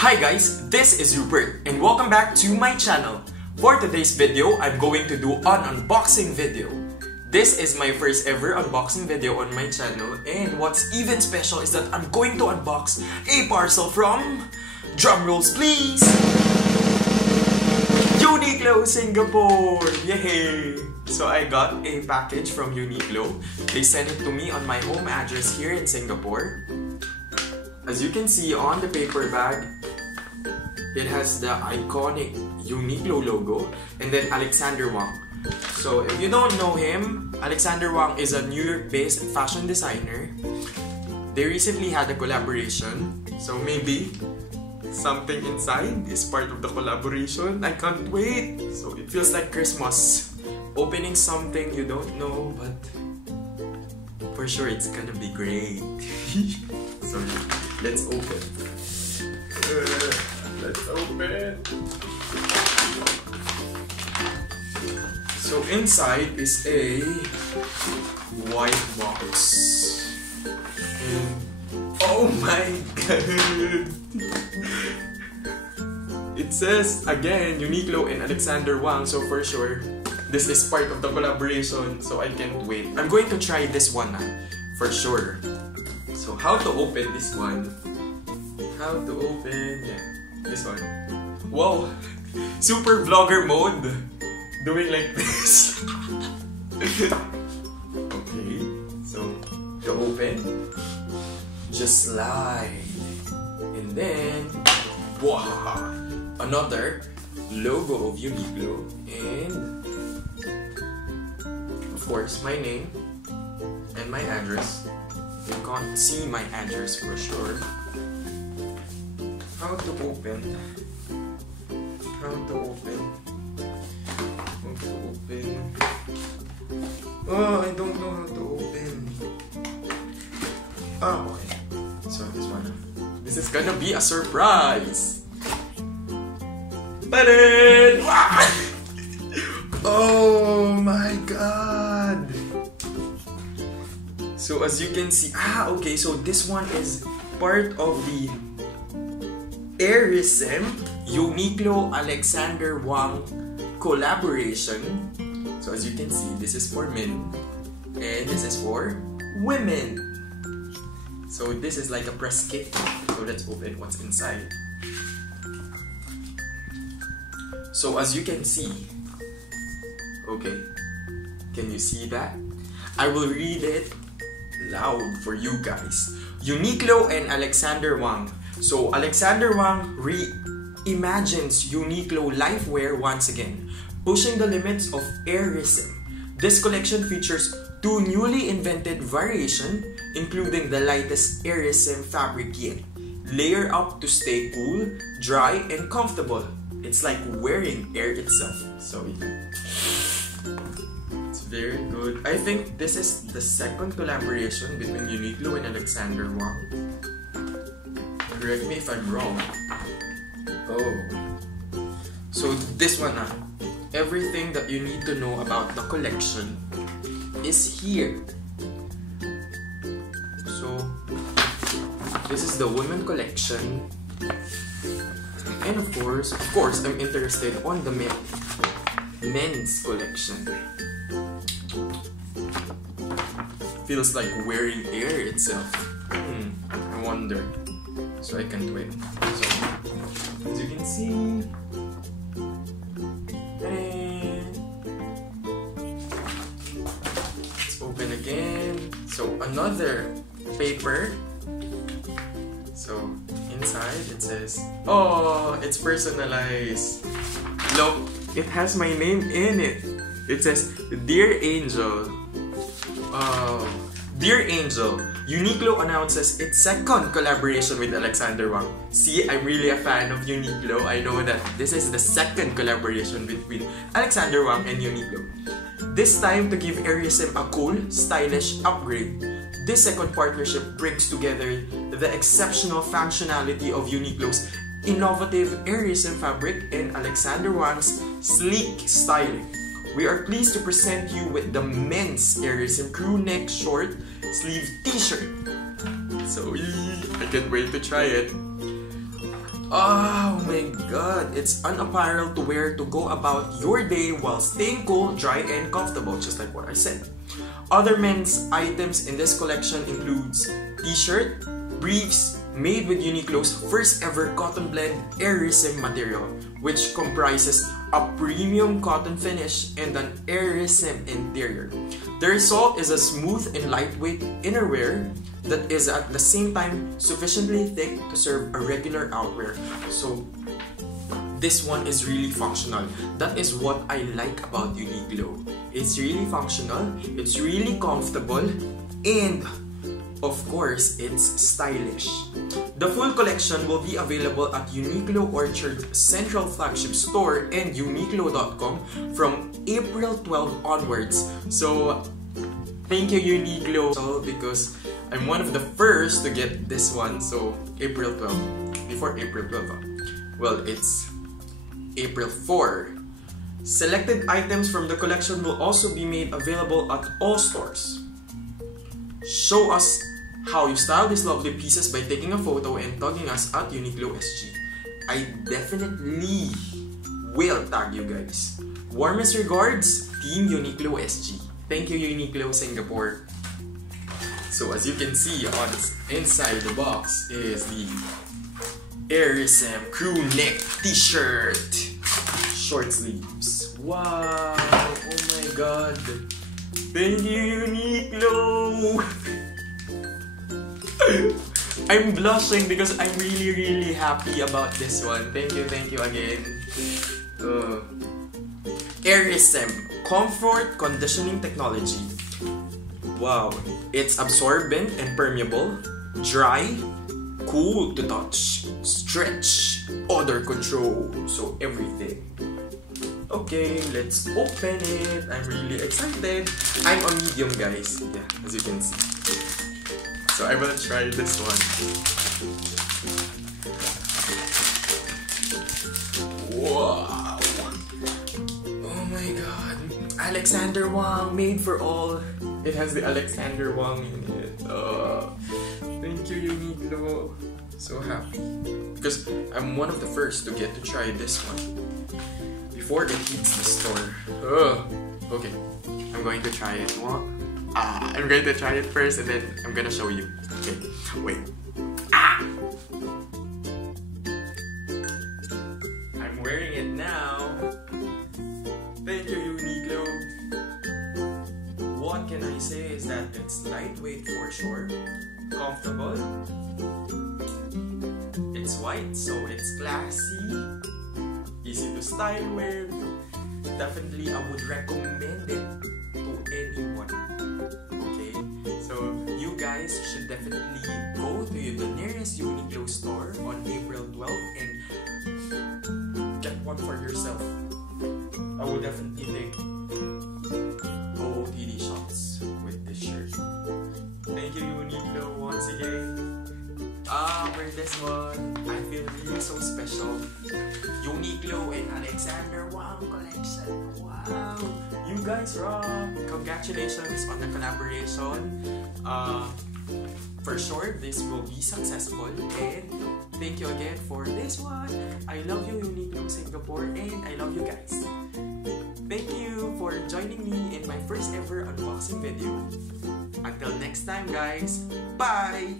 Hi guys, this is Rupert and welcome back to my channel. For today's video, I'm going to do an unboxing video. This is my first ever unboxing video on my channel, and what's even special is that I'm going to unbox a parcel from, drumrolls please, Uniqlo Singapore! Yay! So I got a package from Uniqlo. They sent it to me on my home address here in Singapore. As you can see on the paper bag, it has the iconic Uniqlo logo and then Alexander Wang. So if you don't know him, Alexander Wang is a New York-based fashion designer. They recently had a collaboration, so maybe something inside is part of the collaboration. I can't wait! So it feels like Christmas. Opening something you don't know, but for sure it's gonna be great. So let's open. Let's open. So inside is a white box. And oh my god! It says again Uniqlo and Alexander Wang, so for sure this is part of the collaboration, so I can't wait. I'm going to try this one for sure. So how to open this one? How to open, yeah, this one. Wow, super vlogger mode. Doing like this. Okay, so to open, just slide. And then, wow, another logo of Uniqlo. And of course, my name and my address. You can't see my address for sure. How to open? How to open? How to open? Oh, I don't know how to open. Ah, okay. So this one. This is gonna be a surprise. Ba-da! Oh my god! So as you can see, okay, so this one is part of the Airism Uniqlo Alexander Wang collaboration. So as you can see, this is for men and this is for women. So this is like a press kit. So let's open what's inside. So as you can see, okay, can you see that? I will read it loud for you guys. Uniqlo and Alexander Wang. So Alexander Wang reimagines Uniqlo lifewear once again, pushing the limits of airism. This collection features two newly invented variations, including the lightest airism fabric yet. Layer up to stay cool, dry, and comfortable. It's like wearing air itself. So it's very good. I think this is the second collaboration between Uniqlo and Alexander Wang. Correct me if I'm wrong. Oh. So this one everything that you need to know about the collection is here. So this is the women collection. And of course, I'm interested on the men's collection. Feels like wearing air itself. I wonder. So I can't wait. So as you can see, and let's open again. So another paper. So inside it says, oh, it's personalized. Look, it has my name in it. It says, Dear Angel. Dear Angel, Uniqlo announces its second collaboration with Alexander Wang. See, I'm really a fan of Uniqlo. I know that this is the second collaboration between Alexander Wang and Uniqlo. This time to give airism a cool, stylish upgrade. This second partnership brings together the exceptional functionality of Uniqlo's innovative airism fabric and Alexander Wang's sleek styling. We are pleased to present you with the men's airism crew neck short sleeve t-shirt. So I can't wait to try it. Oh my god, it's an apparel to wear to go about your day while staying cool, dry, and comfortable, just like what I said. Other men's items in this collection includes t-shirt, briefs, made with Uniqlo's first ever cotton blend air-resin material, which comprises a premium cotton finish and an air-resin interior. The result is a smooth and lightweight innerwear that is at the same time sufficiently thick to serve a regular outwear. So this one is really functional. That is what I like about Uniqlo. It's really functional, it's really comfortable, and of course, it's stylish. The full collection will be available at Uniqlo Orchard Central Flagship Store and Uniqlo.com from April 12 onwards. So, thank you Uniqlo, because I'm one of the first to get this one. So, April 12. Before April 12. Well, it's April 4. Selected items from the collection will also be made available at all stores. Show us how you style these lovely pieces by taking a photo and tagging us at Uniqlo SG. I definitely will tag you guys. Warmest regards, Team Uniqlo SG. Thank you Uniqlo Singapore. So as you can see on inside the box is the Air-resin crew neck t-shirt. Short sleeves. Wow! Oh my god! Thank you Uniqlo! I'm blushing because I'm really happy about this one. Thank you again. Air-resin comfort conditioning technology. Wow, it's absorbent and permeable, dry, cool to touch, stretch, odor control, so everything. Okay, let's open it. I'm really excited. I'm a medium, guys. Yeah, as you can see. So I will try this one. Wow! Oh my god. Alexander Wang, made for all. It has the Alexander Wang in it. Thank you Uniqlo. So happy. Because I'm one of the first to get to try this one before it hits the store. Okay, I'm going to try it. I'm going to try it first and then I'm gonna show you. Okay, wait. I'm wearing it now. Thank you Uniqlo. What can I say is that it's lightweight for sure, comfortable. It's white, so it's classy, easy to style with. Definitely, I would recommend it to anyone. Okay, so you guys should definitely go to the nearest Uniqlo store on April 12 and get one for yourself. I would definitely take OOTD shots with this shirt. Thank you Uniqlo once again. For this one, I feel really so special. Uniqlo and Alexander Wang collection. Wow, you guys rock! Congratulations on the collaboration. For sure, this will be successful. And thank you again for this one. I love you Uniqlo Singapore and I love you guys. Thank you for joining me in my first ever unboxing video. Until next time guys, bye!